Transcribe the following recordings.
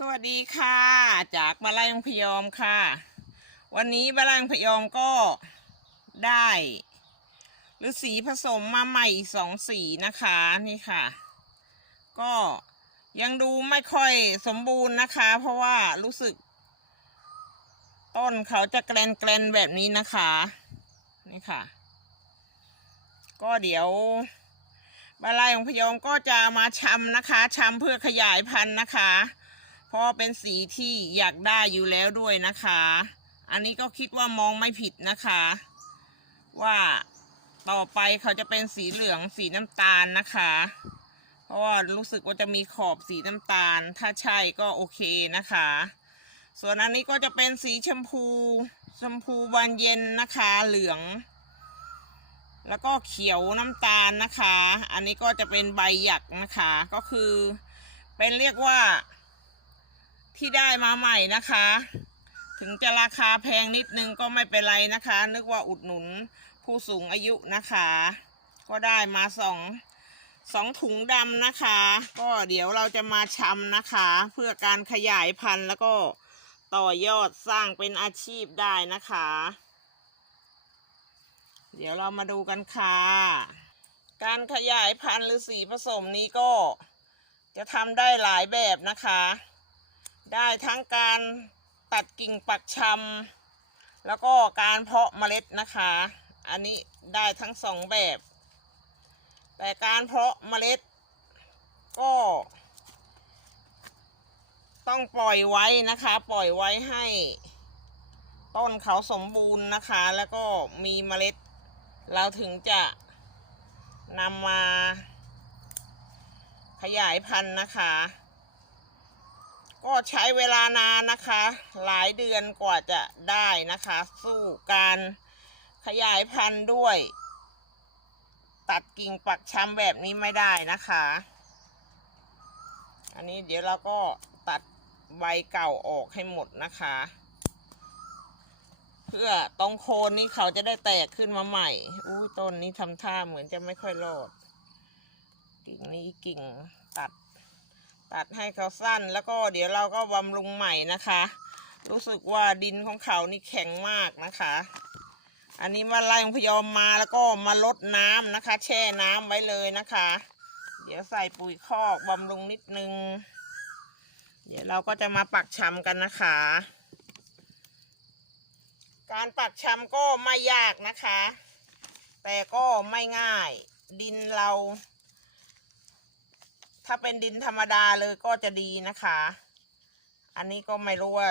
สวัสดีค่ะ จากบาลายังพยอมค่ะ วันนี้บาลังพยอมก็ได้หรือสีผสมมาใหม่อีกสองสีนะคะนี่ค่ะ ก็ยังดูไม่ค่อยสมบูรณ์นะคะ เพราะว่ารู้สึก ต้นเขาจะแกลนแกลนๆแบบนี้นะคะนี่ค่ะ ก็เดี๋ยวบาลายของพยอมก็จะมาชำนะคะชำเพื่อขยายพันธุ์นะคะ เพราะเป็นสีที่อยากได้อยู่แล้วด้วยนะคะ อันนี้ก็คิดว่ามองไม่ผิดนะคะ ว่าต่อไปเขาจะเป็นสีเหลืองสีน้ำตาลนะคะ เพราะว่ารู้สึกว่าจะมีขอบสีน้ำตาล ถ้าใช่ก็โอเคนะคะ ส่วนอันนี้ก็จะเป็นสีชมพูชมพูบานเย็นนะคะเหลือง แล้วก็เขียวน้ำตาลนะคะ อันนี้ก็จะเป็นใบหยักนะคะ ก็คือเป็นเรียกว่า ที่ได้มาใหม่นะคะ ถึงจะราคาแพงนิดนึงก็ไม่เป็นไรนะคะ นึกว่าอุดหนุนผู้สูงอายุนะคะ ก็ได้มาสองสองถุงดำนะคะ ก็เดี๋ยวเราจะมาชำนะคะ เพื่อการขยายพันธุ์แล้วก็ต่อยอดสร้างเป็นอาชีพได้นะคะ เดี๋ยวเรามาดูกันค่ะ การขยายพันธุ์หรือสีผสมนี้ก็จะทำได้หลายแบบนะคะ ได้ทั้งการตัดกิ่งปักชำแล้วก็การเพาะเมล็ดนะคะ อันนี้ได้ทั้งสองแบบ แต่การเพาะเมล็ดก็ ต้องปล่อยไว้นะคะ ปล่อยไว้ให้ ต้นเขาสมบูรณ์นะคะ แล้วก็มีเมล็ด เราถึงจะนำมาขยายพันธุ์นะคะ ก็ใช้เวลานานนะคะ หลายเดือนกว่าจะได้นะคะ สู้การขยายพันธุ์ด้วย ตัดกิ่งปักช้ำแบบนี้ไม่ได้นะคะ อันนี้เดี๋ยวเราก็ตัดใบเก่าออกให้หมดนะคะ เพื่อตรงโคนนี้เขาจะได้แตกขึ้นมาใหม่ อุ้ยต้นนี้ทำท่าเหมือนจะไม่ค่อยรอด กิ่งนี้กิ่ง ตัดให้เขาสั้นแล้วก็เดี๋ยวเราก็บำรุงใหม่นะคะ รู้สึกว่าดินของเขานี่แข็งมากนะคะ อันนี้มาไล่ของพยอมมาแล้วก็มาลดน้ำนะคะ แช่น้ำไว้เลยนะคะ เดี๋ยวใส่ปุ๋ยคอกบำรุงนิดนึง เดี๋ยวเราก็จะมาปักชำกันนะคะ การปักชำก็ไม่ยากนะคะ แต่ก็ไม่ง่ายดินเรา ถ้าเป็นดินธรรมดาเลยก็จะดีนะคะ อันนี้ก็ไม่รู้ว่า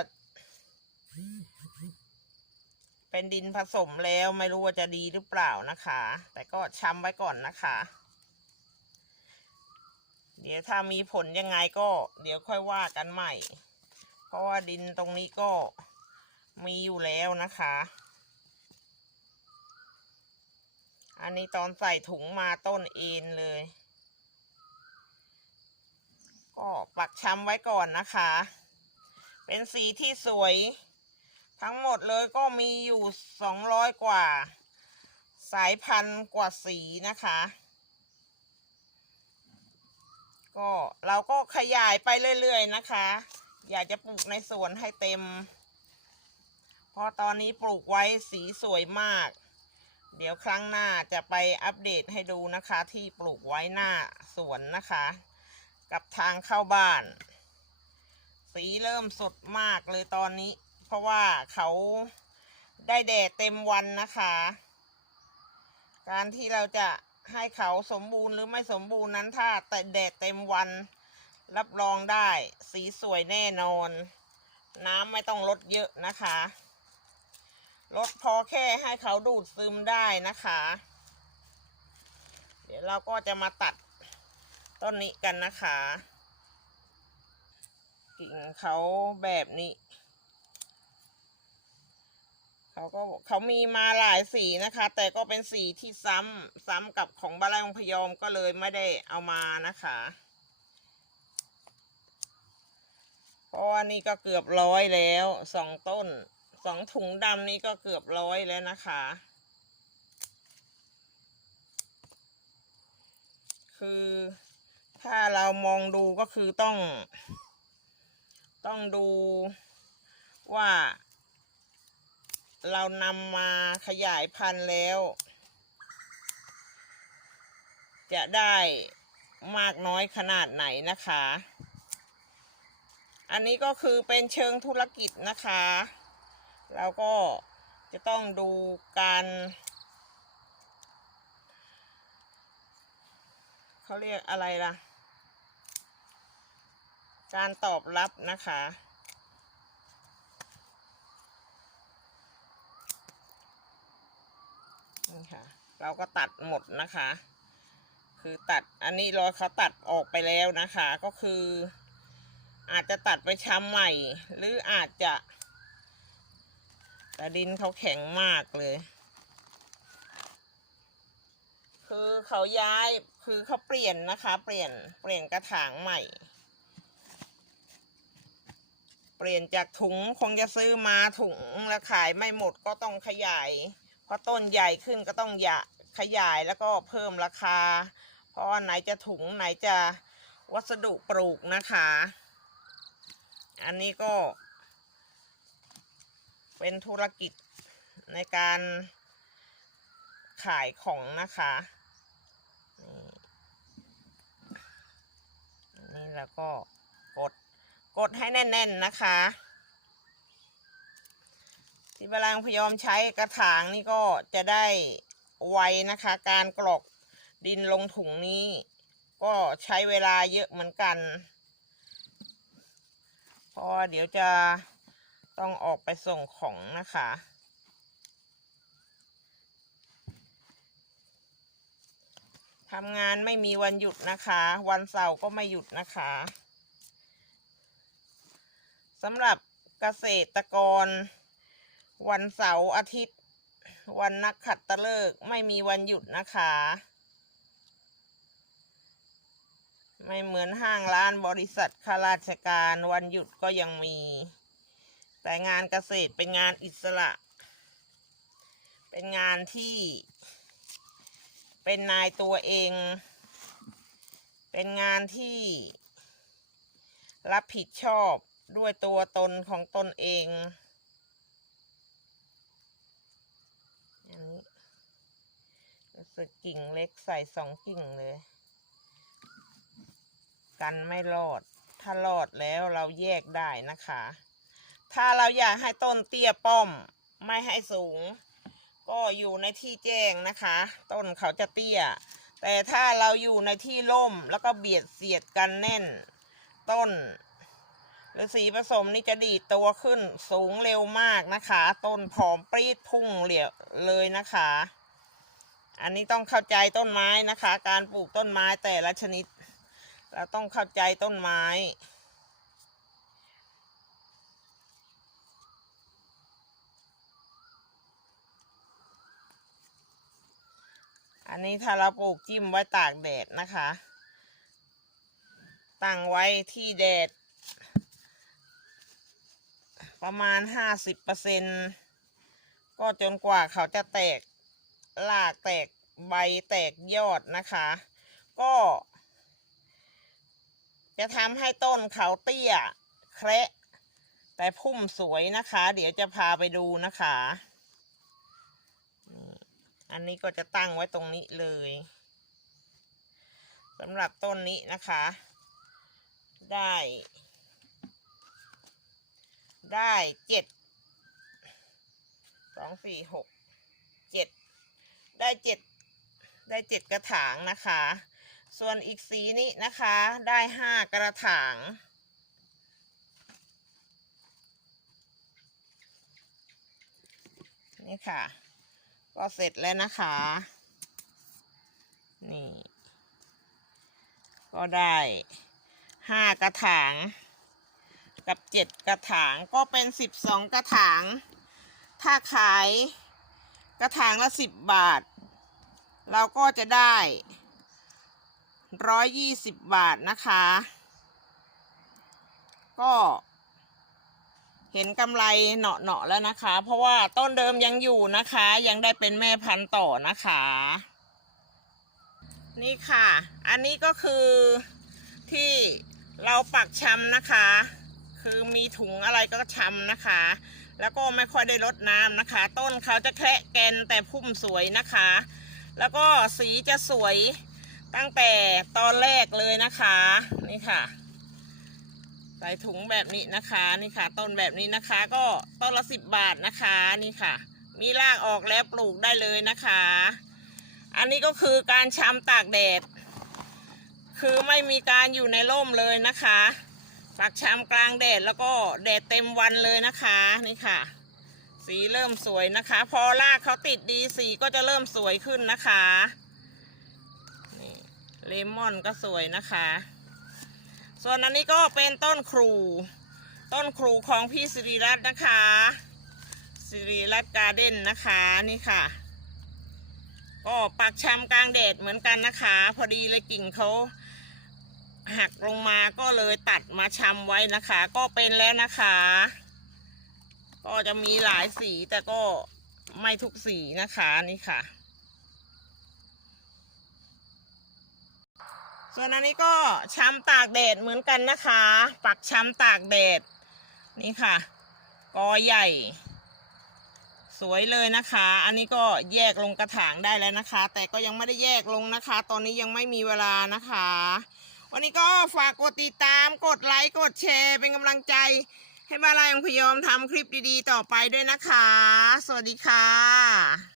เป็นดินผสมแล้วไม่รู้ว่าจะดีหรือเปล่านะคะ แต่ก็ช้ำไว้ก่อนนะคะ เดี๋ยวถ้ามีผลยังไงก็ เดี๋ยวค่อยว่ากันใหม่ เพราะว่าดินตรงนี้ก็มีอยู่แล้วนะคะ อันนี้ตอนใส่ถุงมาต้นเอ็นเลย ก็ปักช้ำไว้ก่อนนะคะ เป็นสีที่สวย ทั้งหมดเลยก็มีอยู่สองร้อยกว่า สายพันธุ์กว่าสีนะคะ ก็เราก็ขยายไปเรื่อยๆนะคะ อยากจะปลูกในสวนให้เต็มเพราะตอนนี้ปลูกไว้สีสวยมาก เดี๋ยวครั้งหน้าจะไปอัปเดตให้ดูนะคะ ที่ปลูกไว้หน้าสวนนะคะ กับทางเข้าบ้าน สีเริ่มสดมากเลยตอนนี้ เพราะว่าเขาได้แดดเต็มวันนะคะ การที่เราจะให้เขาสมบูรณ์หรือไม่สมบูรณ์นั้นถ้าแต่แดดเต็มวัน รับรองได้สีสวยแน่นอน น้ำไม่ต้องลดเยอะนะคะลดพอแค่ให้เขาดูดซึมได้นะคะ เดี๋ยวเราก็จะมาตัด ต้นนี้กันนะคะ กิ่งเขาแบบนี้ เขาก็เขามีมาหลายสีนะคะ แต่ก็เป็นสีที่ซ้ำซ้ำกับของบ้านไร่องพยอมก็เลยไม่ได้เอามานะคะเพราะว่านี่ก็เกือบร้อยแล้วสองต้นสองถุงดำนี้ก็เกือบร้อยแล้วนะคะคือ ถ้าเรามองดูก็คือต้อง ต้องดูว่า เรานำมาขยายพันธุ์แล้ว จะได้มากน้อยขนาดไหนนะคะ อันนี้ก็คือเป็นเชิงธุรกิจนะคะ เราก็จะต้องดูการเขาเรียกอะไรล่ะ การตอบรับนะคะ นี่ค่ะ เราก็ตัดหมดนะคะ คือตัดอันนี้รอยเขาตัดออกไปแล้วนะคะ ก็คือ อาจจะตัดไปช้ำใหม่ หรืออาจจะแต่ดินเขาแข็งมากเลย คือเขาย้าย คือเขาเปลี่ยนนะคะ เปลี่ยน เปลี่ยนกระถางใหม่ เปลี่ยนจากถุงคงจะซื้อมาถุงแล้วขายไม่หมดก็ต้องขยายเพราะต้นใหญ่ขึ้นก็ต้องอยาขยายแล้วก็เพิ่มราคา เพราะไหนจะถุงไหนจะวัสดุปลูกนะคะ อันนี้ก็ เป็นธุรกิจในการขายของนะคะนี่แล้วก็ กดให้แน่น ๆนะคะ ที่บาลังพยอมใช้กระถางนี่ก็จะได้ไวนะคะ การกรอกดินลงถุงนี้ ก็ใช้เวลาเยอะเหมือนกันเพราะเดี๋ยวจะต้องออกไปส่งของนะคะ ทำงานไม่มีวันหยุดนะคะ วันเสาร์ก็ไม่หยุดนะคะ สำหรับเกษตรกร วันเสาร์อาทิตย์ วันนักขัตฤกษ์ไม่มีวันหยุดนะคะ ไม่เหมือนห้างร้านบริษัทข้าราชการวันหยุดก็ยังมี แต่งานเกษตรเป็นงานอิสระ เป็นงานที่เป็นนายตัวเอง เป็นงานที่รับผิดชอบ ด้วยตัวตนของตนเองอันนี้รู้สึกกิ่งเล็กใส่สองกิ่งเลย กันไม่รอด ถ้ารอดแล้วเราแยกได้นะคะ ถ้าเราอยากให้ต้นเตี้ยป้อมไม่ให้สูง ก็อยู่ในที่แจ้งนะคะ ต้นเขาจะเตี้ย แต่ถ้าเราอยู่ในที่ร่มแล้วก็เบียดเสียดกันแน่น ต้น หรือสีผสมนี่จะดีดตัวขึ้นสูงเร็วมากนะคะ ต้นผอมปรีดพุ่งเหลี่ยเลยนะคะ อันนี้ต้องเข้าใจต้นไม้นะคะ การปลูกต้นไม้แต่ละชนิด เราต้องเข้าใจต้นไม้อันนี้ถ้าเราปลูกจิ้มไว้ตากแดดนะคะ ตั้งไว้ที่แดด ประมาณห้าสิบเปอร์เซ็นก็จนกว่าเขาจะแตกรากแตกใบแตกยอดนะคะ ก็ จะทำให้ต้นเขาเตี้ยแคระแต่พุ่มสวยนะคะ เดี๋ยวจะพาไปดูนะคะ อันนี้ก็จะตั้งไว้ตรงนี้เลยสำหรับต้นนี้นะคะ ได้ ได้เจ็ดสองสี่หกเจ็ดได้เจ็ดได้เจ็ดกระถางนะคะ ส่วนอีกสีนี้นะคะได้ห้ากระถางนี่ค่ะ ก็เสร็จแล้วนะคะ นี่ ก็ได้ห้ากระถาง กับเจ็ดกระถางก็เป็นสิบสองกระถาง ถ้าขายกระถางละสิบบาท เราก็จะได้ร้อยยี่สิบบาทนะคะ ก็เห็นกำไรเหนาะเนาะๆแล้วนะคะ เพราะว่าต้นเดิมยังอยู่นะคะ ยังได้เป็นแม่พันธุ์ต่อนะคะ นี่ค่ะ อันนี้ก็คือที่เราปักชำนะคะ คือมีถุงอะไรก็ชำนะคะ แล้วก็ไม่ค่อยได้รดน้ำนะคะ ต้นเขาจะแคะแกนแต่พุ่มสวยนะคะ แล้วก็สีจะสวยตั้งแต่ตอนแรกเลยนะคะนี่ค่ะ ใส่ถุงแบบนี้นะคะนี่ค่ะ ต้นแบบนี้นะคะก็ต้นละสิบบาทนะคะนี่ค่ะ มีรากออกแล้วปลูกได้เลยนะคะ อันนี้ก็คือการชำตากแดดคือไม่มีการอยู่ในร่มเลยนะคะ ปักชำกลางแดดแล้วก็แดดเต็มวันเลยนะคะนี่ค่ะ สีเริ่มสวยนะคะ พอรากเขาติดดีสีก็จะเริ่มสวยขึ้นนะคะนี่เลมอนก็สวยนะคะ ส่วนอันนี้ก็เป็นต้นครู ต้นครูของพี่สิริรัตน์นะคะสิริรัตน์การ์เด้นนะคะนี่ค่ะ ก็ปักชำกลางแดดเหมือนกันนะคะ พอดีเลยกิ่งเขา หักลงมาก็เลยตัดมาชำไว้นะคะ ก็เป็นแล้วนะคะ ก็จะมีหลายสีแต่ก็ไม่ทุกสีนะคะนี่ค่ะ ส่วนอันนี้ก็ช้ำตากแดดเหมือนกันนะคะ ปักช้ำตากแดดนี่ค่ะกอใหญ่ สวยเลยนะคะ อันนี้ก็แยกลงกระถางได้แล้วนะคะ แต่ก็ยังไม่ได้แยกลงนะคะ ตอนนี้ยังไม่มีเวลานะคะ วันนี้ก็ฝากกดติดตามกดไลค์กดแชร์เป็นกำลังใจ ให้บาลายองพยอมทำคลิปดีๆ ต่อไปด้วยนะคะ สวัสดีค่ะ